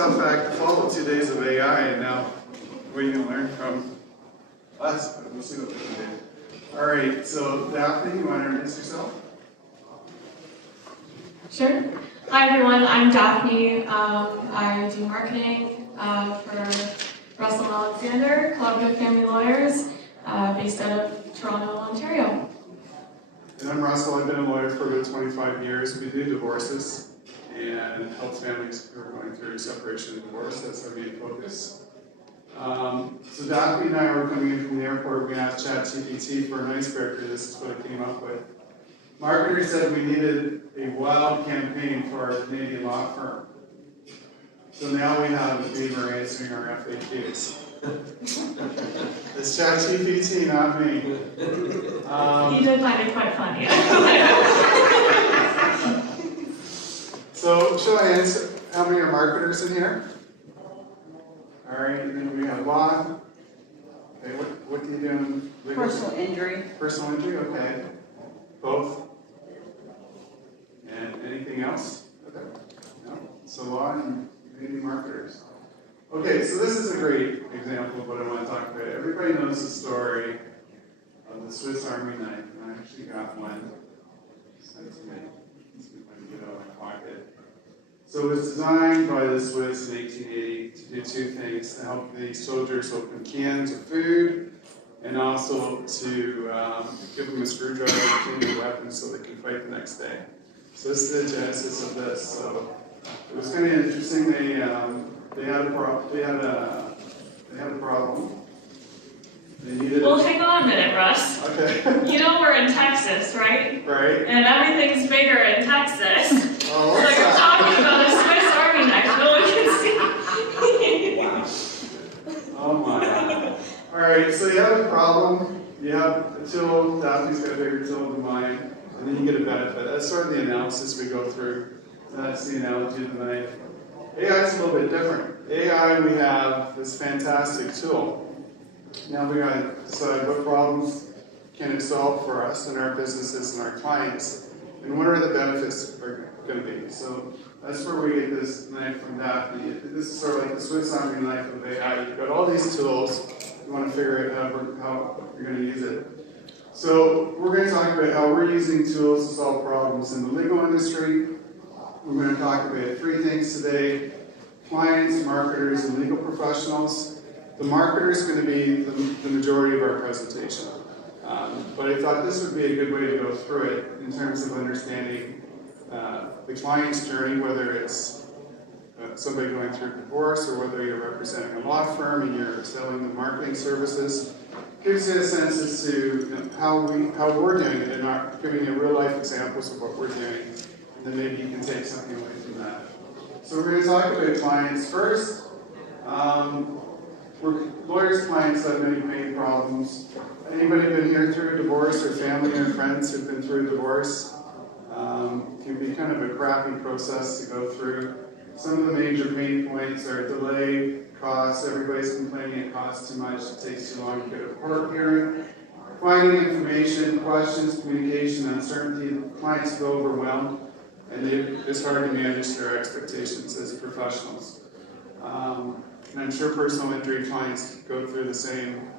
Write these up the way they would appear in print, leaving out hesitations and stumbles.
tough act to follow, 2 days of AI, and now what are you going to learn from us? But we'll see what we can do. All right, so Daphne, you want to introduce yourself? Sure. Hi everyone, I'm Daphne. I do marketing for Russell and Alexander, Collaborative Family Lawyers, based out of Toronto, Ontario. And I'm Russell. I've been a lawyer for about 25 years. We do divorces and help families who are going through separation and divorce. That's our main focus. So Daphne and I were coming in from the airport. We asked ChatGPT for an icebreaker. This is what it came up with. Marketer said we needed a wild campaign for our Canadian law firm. So now we have a beaver answering our FAQs. It's ChatGPT, not me. You did find it quite funny. So, should I answer how many are marketers in here? All right, and then we have law. Okay, what do you do in legal? Personal injury. Personal injury, okay. Both? And anything else? Okay. No? So law and community marketers. Okay, so this is a great example of what I want to talk about. Everybody knows the story of the Swiss Army knife, and I actually got one. Sent to me. Let's see if I can get it out of my pocket. So it was designed by the Swiss in 1880 to do two things: to help the soldiers open cans of food, and also to give them a screwdriver to clean their weapons so they can fight the next day. So this is the genesis of this. So it was kind of interesting. They had a problem. They needed. Well, hang on a minute, Russ. Okay. You know we're in Texas, right? Right. And everything's bigger in Texas. Oh, So what's you're that? talking about a Swiss Army knife. No one can see. Oh my. All right. So you have a problem. You have a tool. Daphne's got a bigger tool than mine, and then you get a benefit. That's sort of the analysis we go through. That's the analogy of the knife. AI is a little bit different. AI, we have this fantastic tool. Now we got to decide what problems can it solve for us and our businesses and our clients, and what are the benefits are going to be. So that's where we get this knife from Daphne. This is sort of like the Swiss Army knife of AI. You've got all these tools. You want to figure out how you're going to use it. So we're going to talk about how we're using tools to solve problems in the legal industry. We're going to talk about three things today: clients, marketers, and legal professionals. The marketer is going to be the majority of our presentation. But I thought this would be a good way to go through it in terms of understanding the client's journey, whether it's somebody going through divorce or whether you're representing a law firm and you're selling the marketing services. Gives you a sense as to how we're doing it and giving you real life examples of what we're doing. And then maybe you can take something away from that. So we're going to talk about clients first. Lawyers' clients have many pain problems. Anybody been here through a divorce, or family or friends who've been through a divorce? It can be kind of a crappy process to go through. Some of the major pain points are delay, costs. Everybody's complaining it costs too much, it takes too long to get a court hearing. Finding information, questions, communication, uncertainty. Clients feel overwhelmed, and it's hard to manage their expectations as professionals. And I'm sure personal injury clients go through the same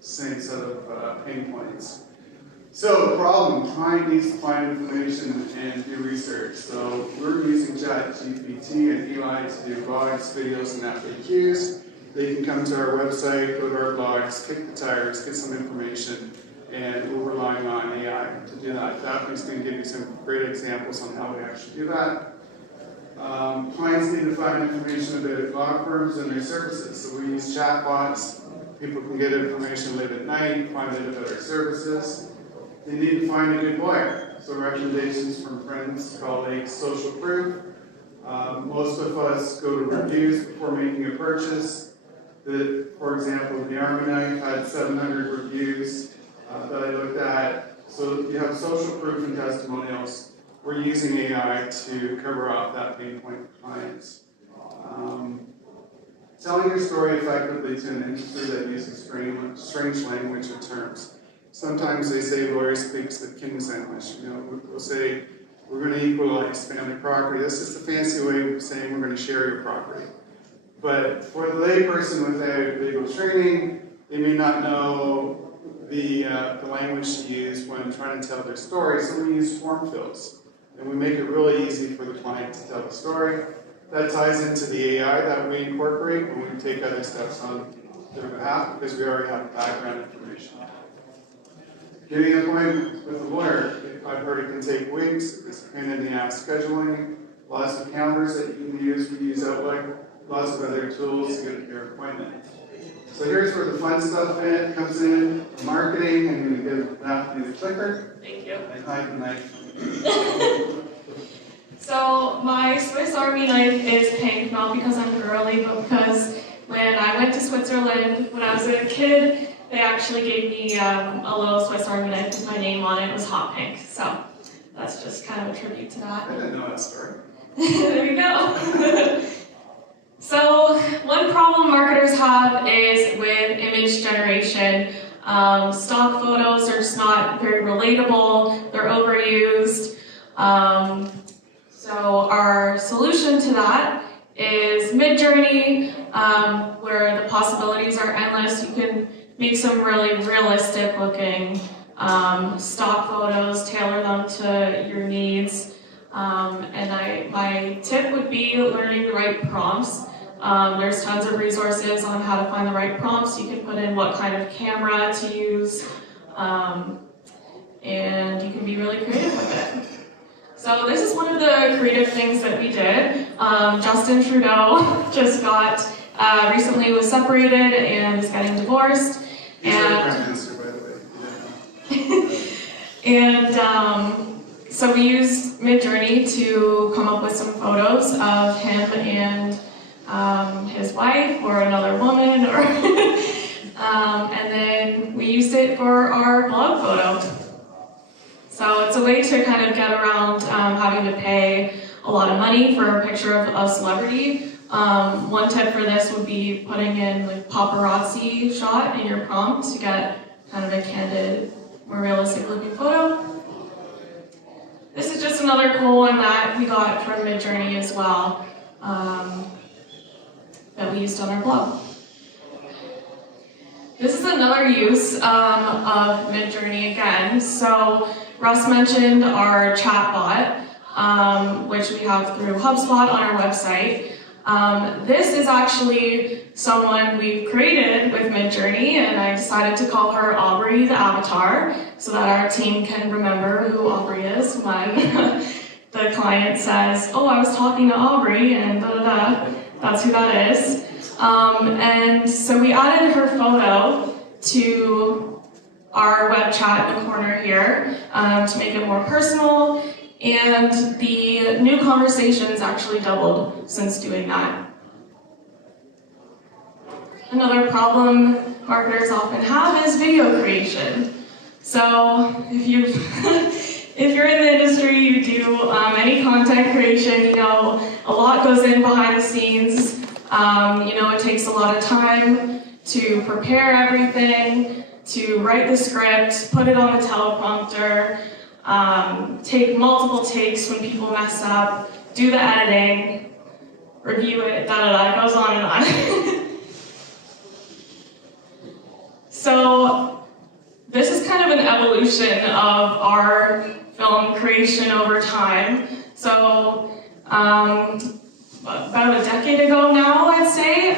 set of pain points. So the problem: client needs to find information and do research. So we're using ChatGPT and Eli to do blogs, videos, and FAQs. They can come to our website, go to our blogs, kick the tires, get some information, and we're relying on AI to do that. Daphne's going to give you some great examples on how we actually do that. Clients need to find information about law firms and their services. So we use chatbots. People can get information late at night, find out about our services. They need to find a good lawyer. So recommendations from friends, colleagues, social proof. Most of us go to reviews before making a purchase. For example, the Army knife had 700 reviews that I looked at. So you have social proof and testimonials. We're using AI to cover off that pain point for clients. Telling your story effectively to an industry that uses strange language or terms. Sometimes they say lawyers speak the king's English. We'll say we're going to equalize family property. That's just a fancy way of saying we're going to share your property. But for the layperson without legal training, they may not know the language to use when trying to tell their story, so we use form fills. And we make it really easy for the client to tell the story. That ties into the AI that we incorporate when we take other steps on their behalf, because we already have background information. Getting an appointment with a lawyer, I've heard it can take weeks. It's a pain in the ass scheduling. Lots of calendars that you can use. We use Outlook. Lots of other tools to get your appointment. So here's where the fun stuff comes in. Marketing. I'm going to give Daphne the clicker. Thank you. And hide the knife. So my Swiss Army knife is pink, not because I'm girly, but because when I went to Switzerland when I was a kid, they actually gave me a little Swiss Army knife with my name on it. It was hot pink. So that's just kind of a tribute to that. I didn't know that story. There you go. So one problem marketers have is with image generation. Stock photos are just not very relatable. They're overused. So our solution to that is Midjourney, where the possibilities are endless. You can make some really realistic looking stock photos, tailor them to your needs. And my tip would be learning the right prompts. There's tons of resources on how to find the right prompts. You can put in what kind of camera to use, and you can be really creative with it. So this is one of the creative things that we did. Justin Trudeau just got, recently was separated and is getting divorced. He's our Prime Minister, by the way. And so we used Midjourney to come up with some photos of him and his wife or another woman, or and then we used it for our blog photo. So it's a way to kind of get around having to pay a lot of money for a picture of a celebrity. One tip for this would be putting in like paparazzi shot in your prompt to get kind of a candid, more realistic looking photo. This is just another cool one that we got from Midjourney as well, that we used on our blog. This is another use of Midjourney again. So Russ mentioned our chatbot, which we have through HubSpot on our website. This is actually someone we've created with Midjourney, and I decided to call her Aubrey the Avatar, so that our team can remember who Aubrey is when the client says, "Oh, I was talking to Aubrey," and da-da-da, that's who that is. And so we added her photo to our web chat in the corner here to make it more personal, and the new conversations actually doubled since doing that. Another problem marketers often have is video creation. So if you're in the industry, you do any content creation, you know a lot goes in behind the scenes. You know it takes a lot of time to prepare everything, to write the script, put it on the teleprompter, take multiple takes when people mess up, do the editing, review it, da-da-da, it goes on and on. So this is kind of an evolution of our film creation over time. So about a decade ago now, I'd say,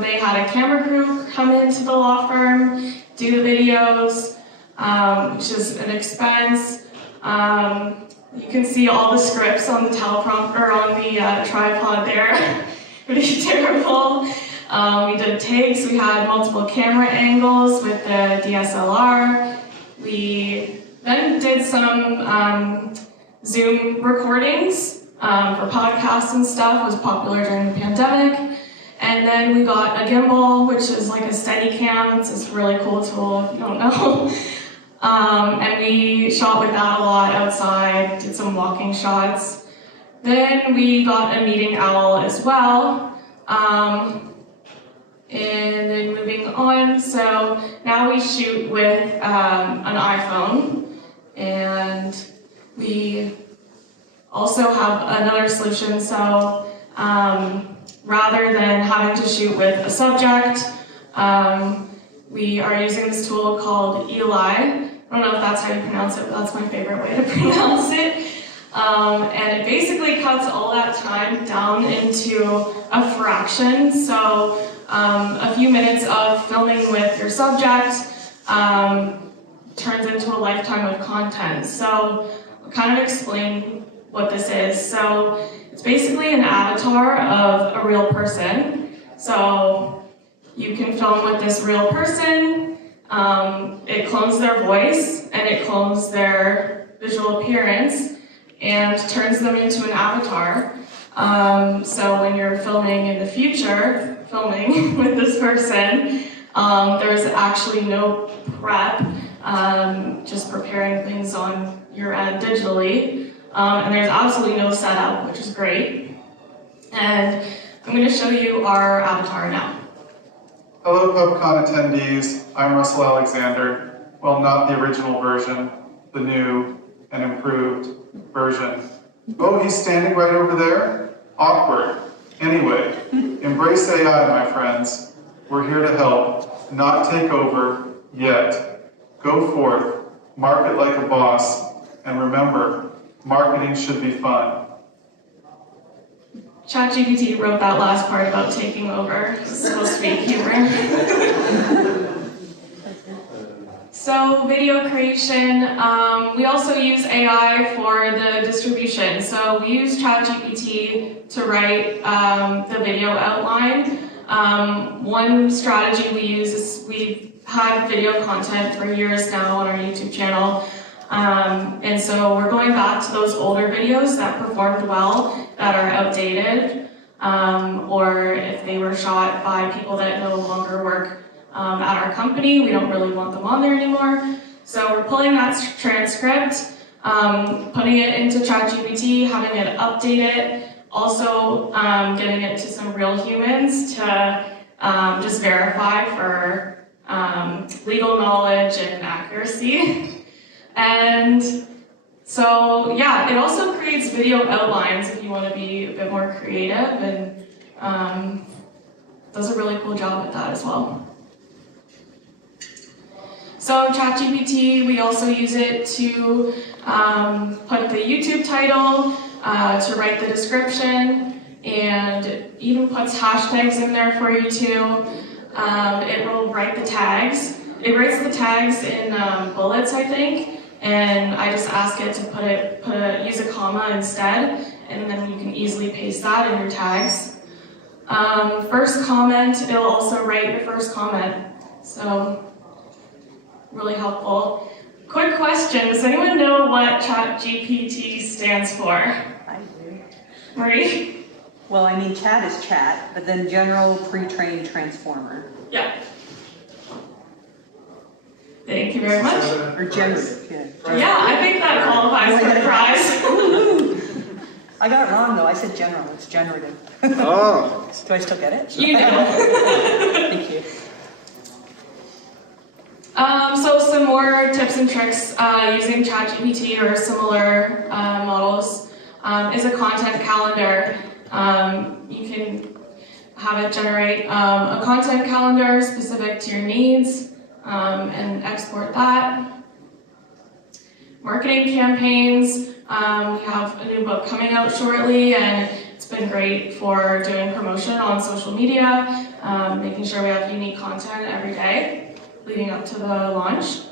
they had a camera crew come into the law firm, do the videos, which is an expense. You can see all the scripts on the teleprompter on the tripod there. Pretty terrible. We did takes. We had multiple camera angles with the DSLR. We then did some Zoom recordings for podcasts and stuff. It was popular during the pandemic. And then we got a gimbal, which is like a Steadicam. It's this really cool tool if you don't know. And we shot with that a lot outside, did some walking shots. Then we got a meeting owl as well. And then moving on, so now we shoot with an iPhone, and we also have another solution. So rather than having to shoot with a subject, we are using this tool called Eli. I don't know if that's how you pronounce it, but that's my favorite way to pronounce it. And it basically cuts all that time down into a fraction. So a few minutes of filming with your subject turns into a lifetime of content. So I'll kind of explain what this is. So it's basically an avatar of a real person. So you can film with this real person. It clones their voice and it clones their visual appearance and turns them into an avatar. So when you're filming in the future, filming with this person, there's actually no prep, just preparing things on your end digitally. And there's absolutely no setup, which is great. And I'm going to show you our avatar now. Hello PUBCON attendees, I'm Russell Alexander. Well, not the original version, the new and improved version. Oh, he's standing right over there? Awkward. Anyway, embrace AI, my friends. We're here to help, not take over, yet. Go forth, market like a boss, and remember, marketing should be fun. ChatGPT wrote that last part about taking over. It's supposed to be humor. So video creation, we also use AI for the distribution. So we use ChatGPT to write the video outline. One strategy we use is we've had video content for years now on our YouTube channel. And so we're going back to those older videos that performed well, that are outdated, or if they were shot by people that no longer work at our company, we don't really want them on there anymore. So we're pulling that transcript, putting it into ChatGPT, having it update it, also getting it to some real humans to just verify for legal knowledge and accuracy. And so, yeah, it also creates video outlines if you want to be a bit more creative, and does a really cool job at that as well. So ChatGPT, we also use it to put the YouTube title, to write the description, and even puts hashtags in there for you too. It will write the tags. It writes the tags in bullets, I think, and I just ask it to use a comma instead, and then you can easily paste that in your tags. First comment, it'll also write your first comment. So, really helpful. Quick question, does anyone know what ChatGPT stands for? I do. Marie? Well, I mean, chat is chat, but then general pre-trained transformer. Yeah. Thank you very much. Or generative, yeah. Yeah, I think that qualifies for the prize. I got it wrong though, I said general, it's generative. Oh. Do I still get it? You know. Thank you. So some more tips and tricks using ChatGPT or similar models is a content calendar. You can have it generate a content calendar specific to your needs and export that. Marketing campaigns, we have a new book coming out shortly, and it's been great for doing promotion on social media, making sure we have unique content every day leading up to the launch.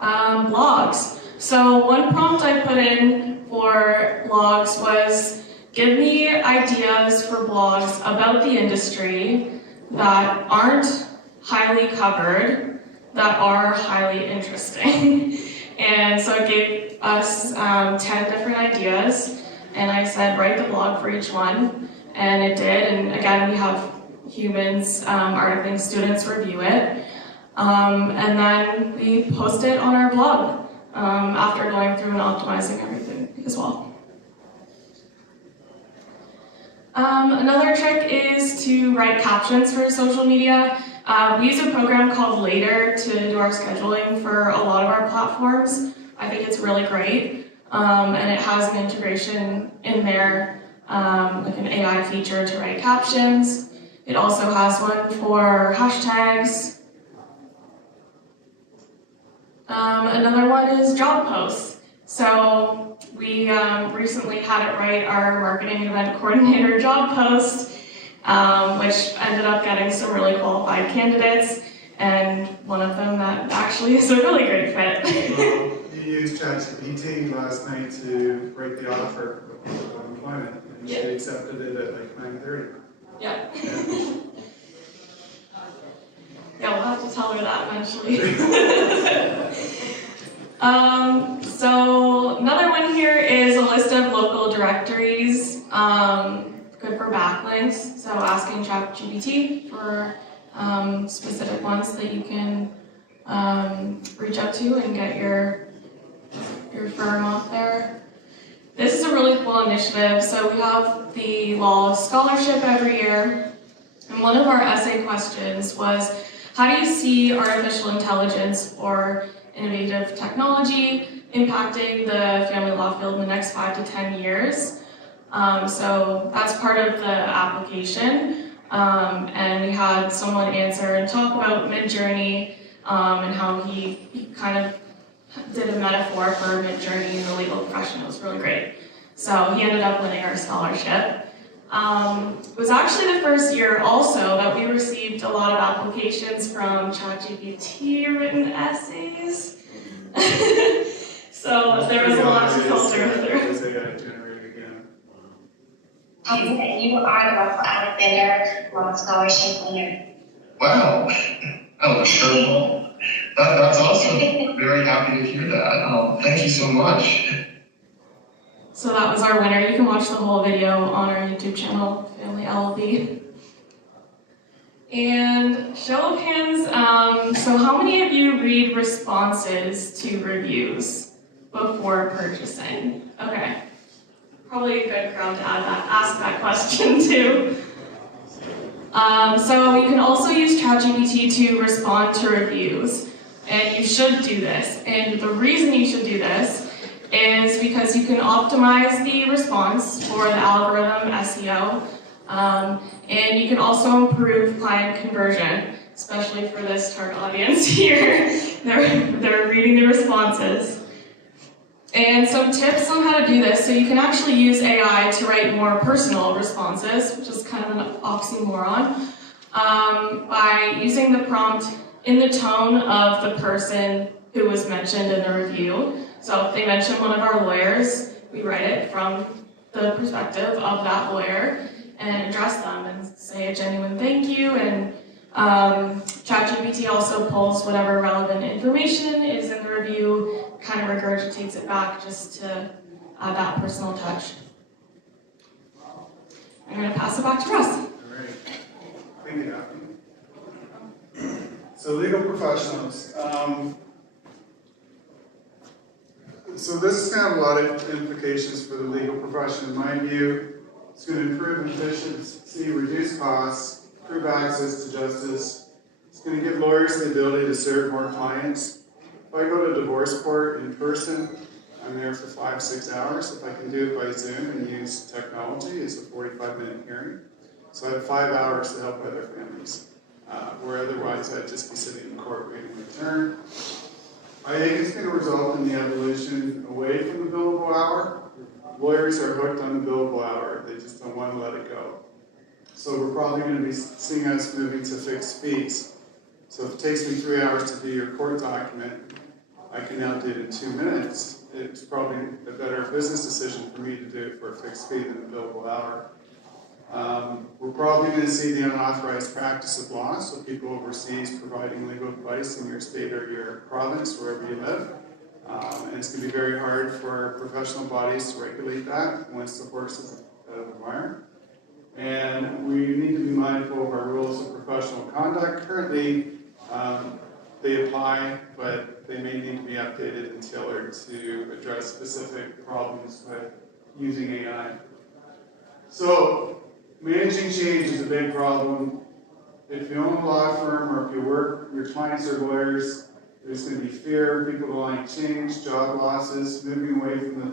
Blogs. So one prompt I put in for blogs was, give me ideas for blogs about the industry that aren't highly covered, that are highly interesting. And so it gave us 10 different ideas, and I said, write the blog for each one, and it did. And again, we have humans, articling students review it, and then we post it on our blog after going through and optimizing everything as well. Another trick is to write captions for social media. We use a program called Later to do our scheduling for a lot of our platforms. I think it's really great, and it has an integration in there like an AI feature to write captions. It also has one for hashtags. Another one is job posts. So we recently had it write our marketing event coordinator job post, which ended up getting some really qualified candidates, and one of them that actually is a really great fit. Well, you used ChatGPT last night to write the offer of employment, and she accepted it at like 9:30. Yeah. Yeah, we'll have to tell her that eventually. So another one here is a list of local directories, good for backlinks. So asking ChatGPT for specific ones that you can reach out to and get your firm out there. This is a really cool initiative. So we have the Law Scholarship every year, and one of our essay questions was, how do you see artificial intelligence or innovative technology impacting the family law field in the next 5 to 10 years? So that's part of the application. And we had someone answer and talk about Midjourney and how he kind of did a metaphor for Midjourney in the legal profession. It was really great. So he ended up winning our scholarship. It was actually the first year also that we received a lot of applications from ChatGPT written essays. So there was a lot to filter through. You are the Russell Alexander Law Scholarship winner. Wow, that was terrible. That's awesome. Very happy to hear that. Thank you so much. So that was our winner. You can watch the whole video on our YouTube channel, Family LLB. And show of hands, so how many of you read responses to reviews before purchasing? Okay, probably a good crowd to ask that question to. So you can also use ChatGPT to respond to reviews, and you should do this. And the reason you should do this is because you can optimize the response for the algorithm SEO, and you can also improve client conversion, especially for this target audience here. They're reading the responses. And some tips on how to do this. So you can actually use AI to write more personal responses, which is kind of an oxymoron, by using the prompt in the tone of the person who was mentioned in the review. So if they mention one of our lawyers, we write it from the perspective of that lawyer and address them and say a genuine thank you. And ChatGPT also pulls whatever relevant information is in the review, kind of regurgitates it back just to add that personal touch. I'm going to pass it back to Russ. All right. Thank you, Daphne. So legal professionals. So this is going to have a lot of implications for the legal profession. In my view, it's going to improve efficiency, reduce costs, improve access to justice. It's going to give lawyers the ability to serve more clients. If I go to divorce court in person, I'm there for 5-6 hours. If I can do it by Zoom and use technology, it's a 45-minute hearing. So I have 5 hours to help other families, where otherwise I'd just be sitting in court waiting my turn. I think it's going to result in the evolution away from the billable hour. Lawyers are hooked on the billable hour. They just don't want to let it go. So we're probably going to be seeing us moving to fixed fees. So if it takes me 3 hours to do your court document, I can now do it in 2 minutes. It's probably a better business decision for me to do it for a fixed fee than a billable hour. We're probably going to see the unauthorized practice of law, so people overseas providing legal advice in your state or your province, wherever you live. And it's going to be very hard for professional bodies to regulate that once the horse is out of the wire. And we need to be mindful of our rules of professional conduct. Currently, they apply, but they may need to be updated and tailored to address specific problems with using AI. So, managing change is a big problem. If you own a law firm or if your clients are lawyers, there's going to be fear, people don't like change, job losses, moving away from the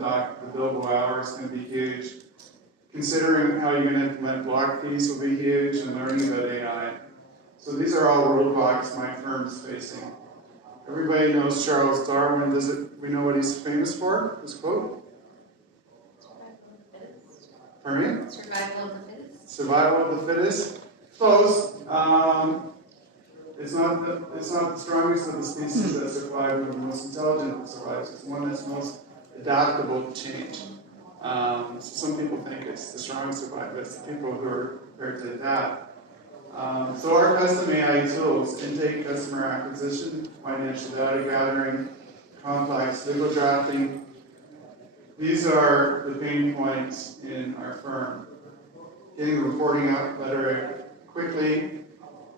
billable hour is going to be huge. considering how you're going to implement block fees will be huge, and learning about AI. So these are all roadblocks my firm is facing. Everybody knows Charles Darwin. We know what he's famous for? His quote? Pardon me? Survival of the fittest. Survival of the fittest. Close. It's not the strongest of the species that survive, or the most intelligent that survives. It's the one that's most adaptable to change. So some people think it's the strong survive, but it's the people who are prepared to adapt. So our custom AI tools, intake, customer acquisition, financial data gathering, complex legal drafting, these are the pain points in our firm. Getting the reporting out letter quickly,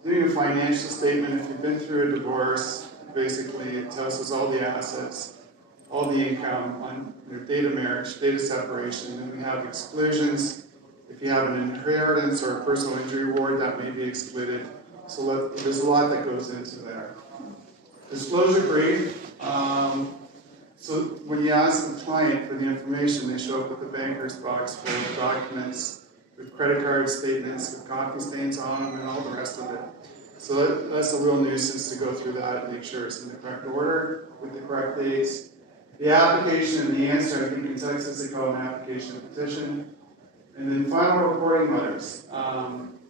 doing a financial statement. If you've been through a divorce, basically it tells us all the assets, all the income on your date of marriage, date of separation. Then we have exclusions. If you have an inheritance or a personal injury award, that may be excluded. So there's a lot that goes into there. Disclosure brief. So when you ask the client for the information, they show up with the banker's box full of documents, with credit card statements, with coffee stains on them, and all the rest of it. So that's a real nuisance to go through that and make sure it's in the correct order, with the correct dates. The application and the answer, I think in Texas they call it an application and petition. And then final reporting letters.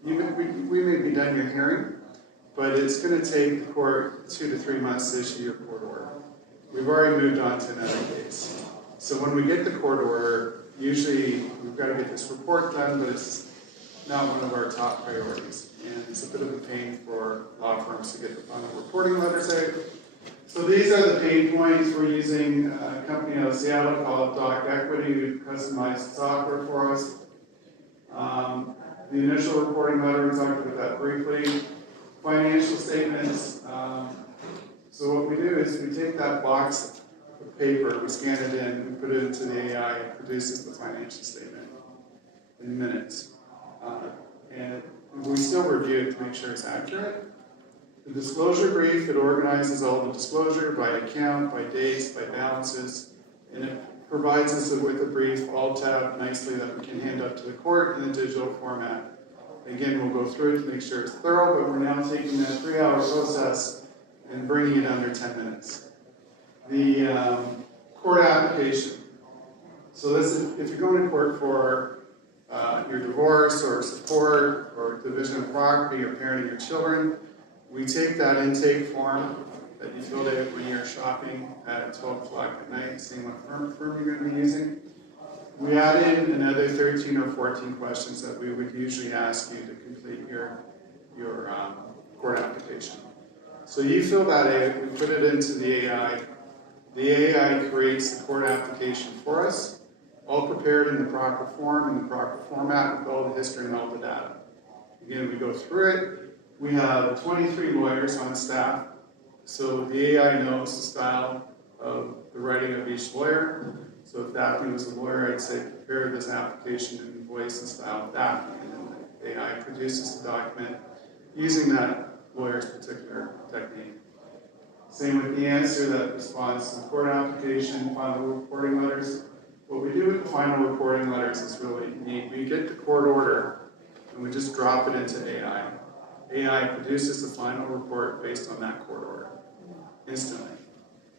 We may be done your hearing, but it's going to take the court 2 to 3 months to issue your court order. We've already moved on to another case. So when we get the court order, usually we've got to get this report done, but it's not one of our top priorities. And it's a bit of a pain for law firms to get the final reporting letters out. So these are the pain points. We're using a company out of Seattle called Doc Equity, who customized software for us. The initial reporting letter, we talked about that briefly. Financial statements. So what we do is we take that box of paper, we scan it in, we put it into the AI, it produces the financial statement in minutes. And we still review it to make sure it's accurate. The disclosure brief, it organizes all the disclosure by account, by dates, by balances, and it provides us with a brief, all tabbed nicely, that we can hand up to the court in a digital format. Again, we'll go through it to make sure it's thorough, but we're now taking that 3-hour process and bringing it under 10 minutes. The court application. So this is, if you're going to court for your divorce or support or division of property or parenting your children, we take that intake form that you filled out when you're shopping at 12 o'clock at night, seeing what firm you're going to be using. We add in another 13 or 14 questions that we would usually ask you to complete your court application. So you fill that out, we put it into the AI. The AI creates the court application for us, all prepared in the proper form, in the proper format, with all the history and all the data. Again, we go through it. We have 23 lawyers on staff, so the AI knows the style of the writing of each lawyer. So if Daphne was a lawyer, I'd say prepare this application in voice and style of Daphne, and then the AI produces the document using that lawyer's particular technique. Same with the answer that responds to the court application, final reporting letters. What we do with the final reporting letters is really neat. We get the court order and we just drop it into AI. AI produces the final report based on that court order instantly.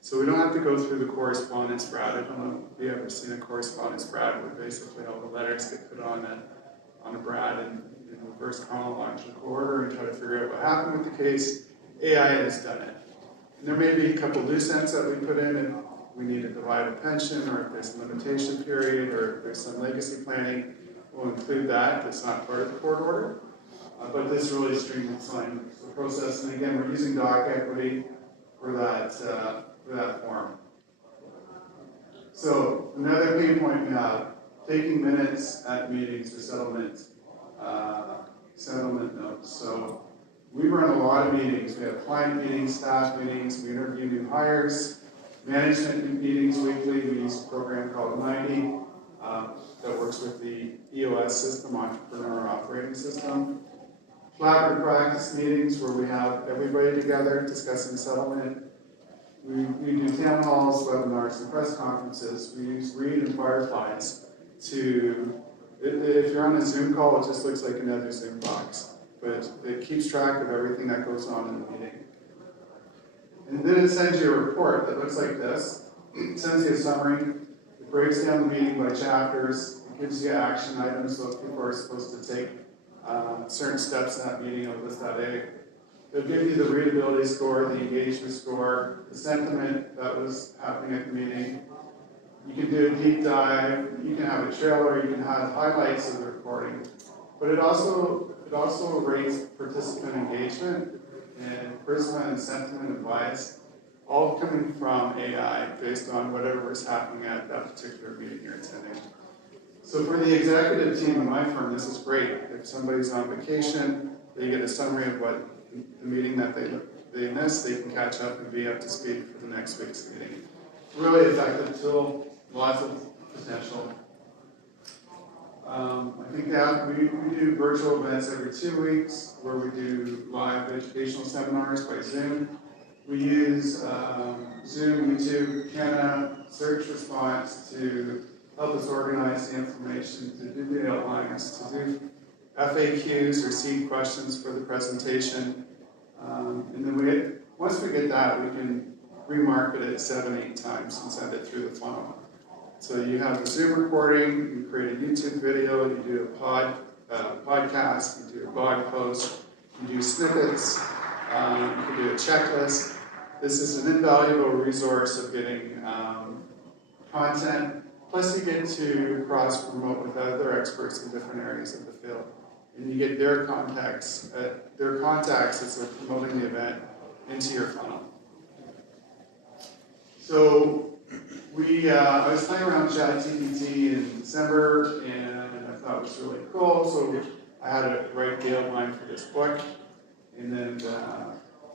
So we don't have to go through the correspondence brad. I don't know if you've ever seen a correspondence brad where basically all the letters get put on a brad in reverse chronological order and try to figure out what happened with the case. AI has done it. And there may be a couple loose ends that we put in if we need to divide a pension, or if there's a limitation period, or if there's some legacy planning, we'll include that. That's not part of the court order. But this really streamlines the process. And again, we're using Doc Equity for that form. So another pain point we have, taking minutes at meetings for settlement notes. So we run a lot of meetings. We have client meetings, staff meetings, we interview new hires, management meetings weekly. We use a program called 90 that works with the EOS system, Entrepreneur Operating System. Collaborative practice meetings where we have everybody together discussing settlement. We do town halls, webinars, and press conferences. We use Read and Fireflies to If you're on a Zoom call, it just looks like another Zoom box, but it keeps track of everything that goes on in the meeting. And then it sends you a report that looks like this. It sends you a summary. It breaks down the meeting by chapters. It gives you action items, so if people are supposed to take certain steps in that meeting, it'll list that out. It'll give you the readability score, the engagement score, the sentiment that was happening at the meeting. You can do a deep dive, you can have a trailer, you can have highlights of the recording. But it also rates participant engagement and charisma and sentiment and bias, all coming from AI based on whatever is happening at that particular meeting you're attending. So for the executive team in my firm, this is great. If somebody's on vacation, they get a summary of what the meeting that they missed, they can catch up and be up to speed for the next week's meeting. Really effective tool. Lots of potential. I think that we do virtual events every 2 weeks where we do live educational seminars by Zoom. We use Zoom, YouTube, Canada, search response to help us organize the information, to do the outlines, to do FAQs or seed questions for the presentation. And then once we get that, we can remarket it 7-8 times and send it through the funnel. So you have the Zoom recording, you create a YouTube video, you do a podcast, you do a blog post, you do snippets, you can do a checklist. This is an invaluable resource of getting content, plus you get to cross-promote with other experts in different areas of the field. And you get their contacts as they're promoting the event into your funnel. So I was playing around ChatGPT in December, and I thought it was really cool. So I had to write the outline for this book, and then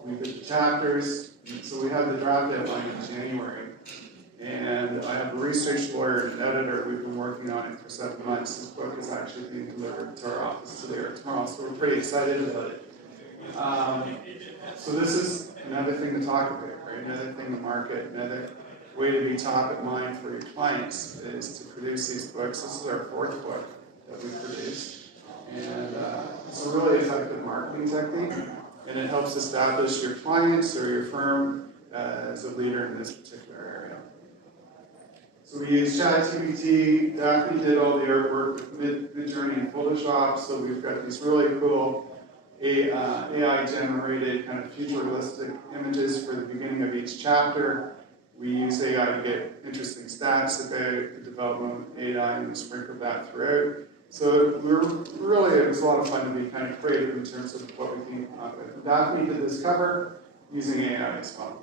we did the chapters. So we had the draft outline in January, and I have a research lawyer and editor. We've been working on it for 7 months. This book is actually being delivered to our office today or tomorrow, so we're pretty excited about it. So this is another thing to talk about, right? Another thing to market, another way to be top of mind for your clients is to produce these books. This is our 4th book that we produced, and it's a really effective marketing technique, and it helps establish your clients or your firm as a leader in this particular area. So we use ChatGPT. Daphne did all the artwork with Midjourney and Photoshop, so we've got these really cool AI-generated kind of futuristic images for the beginning of each chapter. We use AI to get interesting stats about the development of AI, and we sprinkle that throughout. So it was a lot of fun to be kind of creative in terms of what we came up with. Daphne did this cover using AI as well.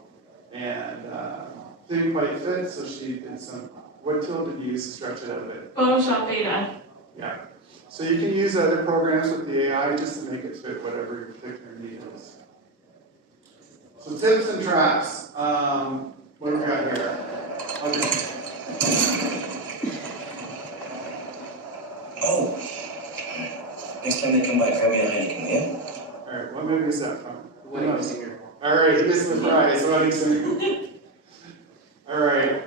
And didn't quite fit, so she did what tool did you use to stretch it out a bit? Photoshop Beta. Yeah. So you can use other programs with the AI just to make it fit whatever your particular need is. So tips and traps. What do we got here? Oh, next time they come by, grab me a Heineken, yeah? All right, what movie is that from? Wedding Singer. All right, this is the prize, Wedding Singer. All right,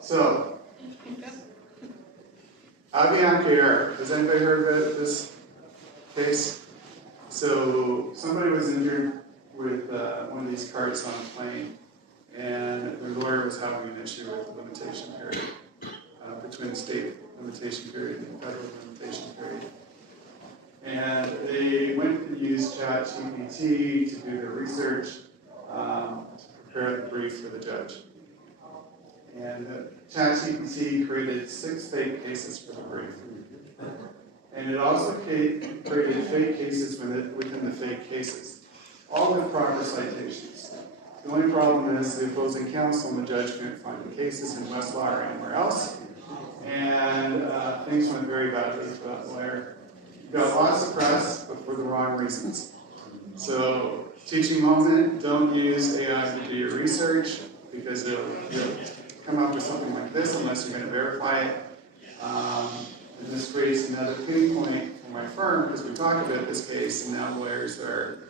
so, Avianca Air. Has anybody heard about this case? So, somebody was injured with one of these carts on a plane, and the lawyer was having an issue with the limitation period between the state limitation period and the federal limitation period. And they went and used ChatGPT to do their research, to prepare the brief for the judge. And ChatGPT created 6 fake cases for the brief. And it also created fake cases within the fake cases, all with proper citations. The only problem is the opposing counsel and the judge couldn't find the cases in Westlaw or anywhere else. And things went very badly for that lawyer. You got lots of press, but for the wrong reasons. So, teaching moment, don't use AI to do your research, because you'll come up with something like this unless you're going to verify it. And this creates another pain point for my firm, because we talked about this case, and now lawyers are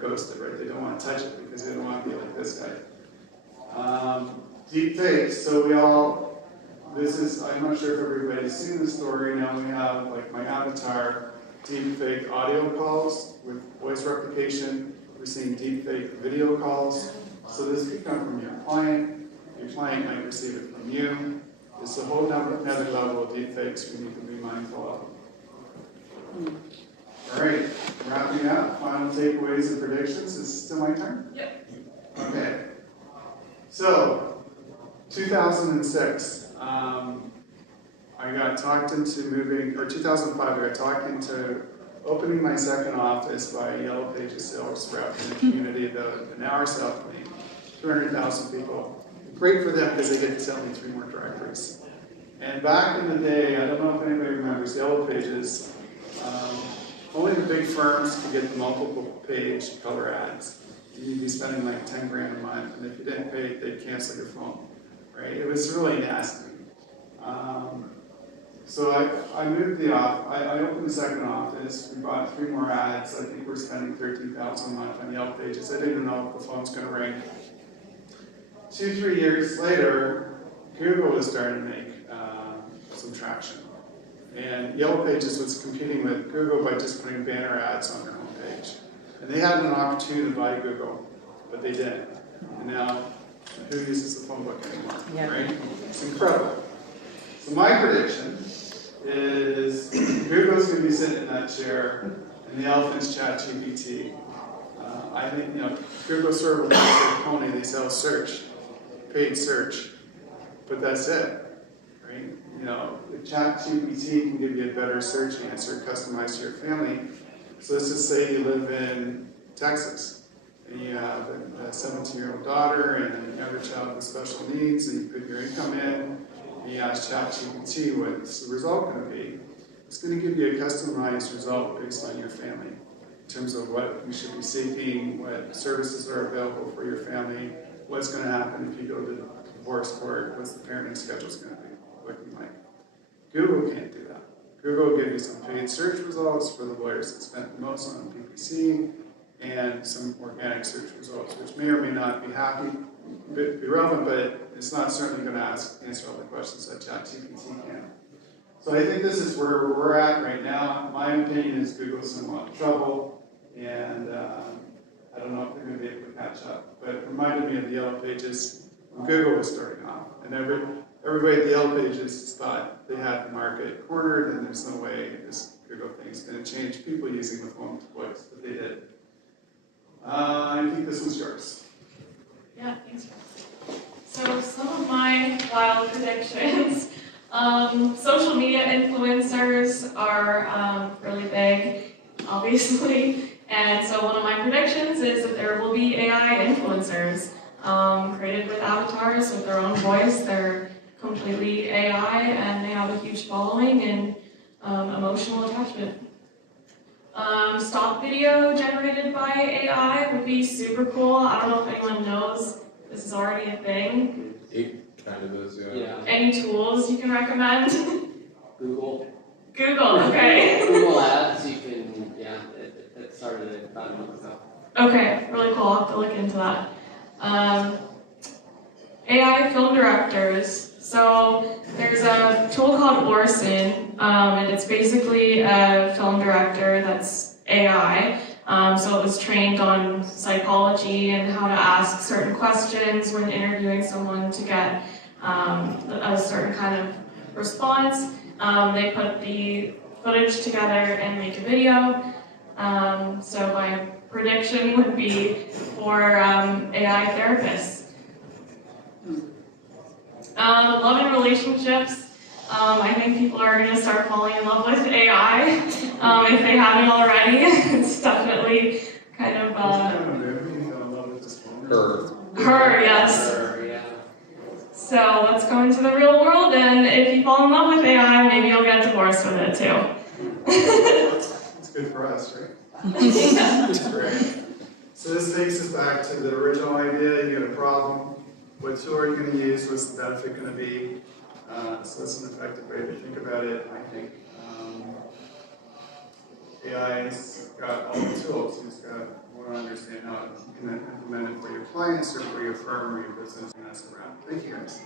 ghosted, right? They don't want to touch it because they don't want to be like this guy. Deep fakes. So we all this is, I'm not sure if everybody's seen the story, now we have like my avatar deepfake audio calls with voice replication. We're seeing deepfake video calls. So this could come from your client might receive it from you. It's a whole another level of deepfakes we need to be mindful of. All right, wrapping up, final takeaways and predictions. Is it still my turn? Yep. Okay. So, 2006, I got talked into moving, or 2005, I got talked into opening my second office by a Yellow Pages sales rep in a community about an hour south of me, 200,000 people. Great for them because they get to sell me 3 more directories. And back in the day, I don't know if anybody remembers Yellow Pages, only the big firms could get the multiple page color ads. You'd be spending like 10 grand a month, and if you didn't pay, they'd cancel your phone, right? It was really nasty. So I moved the I opened the second office. We bought 3 more ads. I think we're spending $13,000 a month on Yellow Pages. I didn't even know if the phone's going to ring. 2-3 years later, Google was starting to make some traction. And Yellow Pages was competing with Google by just putting banner ads on their homepage. And they had an opportunity to buy Google, but they didn't. And now, who uses the phone book anymore, right? It's incredible. So my prediction is Google's going to be sitting in that chair, and the elephant's ChatGPT. I think, Google sort of looks like a pony. They sell search, paid search, but that's it, right? The ChatGPT can give you a better search answer customized to your family. So let's just say you live in Texas, and you have a 17-year-old daughter and a younger child with special needs, and you put your income in, and you ask ChatGPT what's the result going to be. It's going to give you a customized result based on your family, in terms of what you should be seeking, what services are available for your family, what's going to happen if you go to divorce court, what's the parenting schedule going to be looking like. Google can't do that. Google will give you some paid search results for the lawyers that spent the most on PPC, and some organic search results, which may or may not be relevant, but it's not certainly going to answer all the questions that ChatGPT can. So I think this is where we're at right now. My opinion is Google's in a lot of trouble, and I don't know if they're going to be able to catch up. But it reminded me of the Yellow Pages when Google was starting off, and everybody at the Yellow Pages thought they had the market cornered, and there's no way this Google thing is going to change people using the phone twice, but they did. I think this one's yours. Yeah, thanks. So some of my wild predictions. Social media influencers are really big, obviously. And so one of my predictions is that there will be AI influencers created with avatars with their own voice. They're completely AI, and they have a huge following and emotional attachment. Stock video generated by AI would be super cool. I don't know if anyone knows this is already a thing. It kind of is, yeah. Any tools you can recommend? Google. Google, okay. Google Ads, you can, it started about a month ago. Okay, really cool. I'll have to look into that. AI film directors. So there's a tool called Orson, and it's basically a film director that's AI. So it was trained on psychology and how to ask certain questions when interviewing someone to get a certain kind of response. They put the footage together and make a video. So my prediction would be for AI therapists. Love and relationships. I think people are going to start falling in love with AI if they haven't already. It's definitely kind of her, yes. Or, yeah. So let's go into the real world, and if you fall in love with AI, maybe you'll get divorced with it too. It's good for us, right? It's great. So this takes us back to the original idea. You got a problem. What tool are you going to use? What's the benefit going to be? So that's an effective way to think about it. I think AI's got all the tools. You just got to want to understand how you can implement it for your clients or for your firm or your business. And that's around. Thank you guys.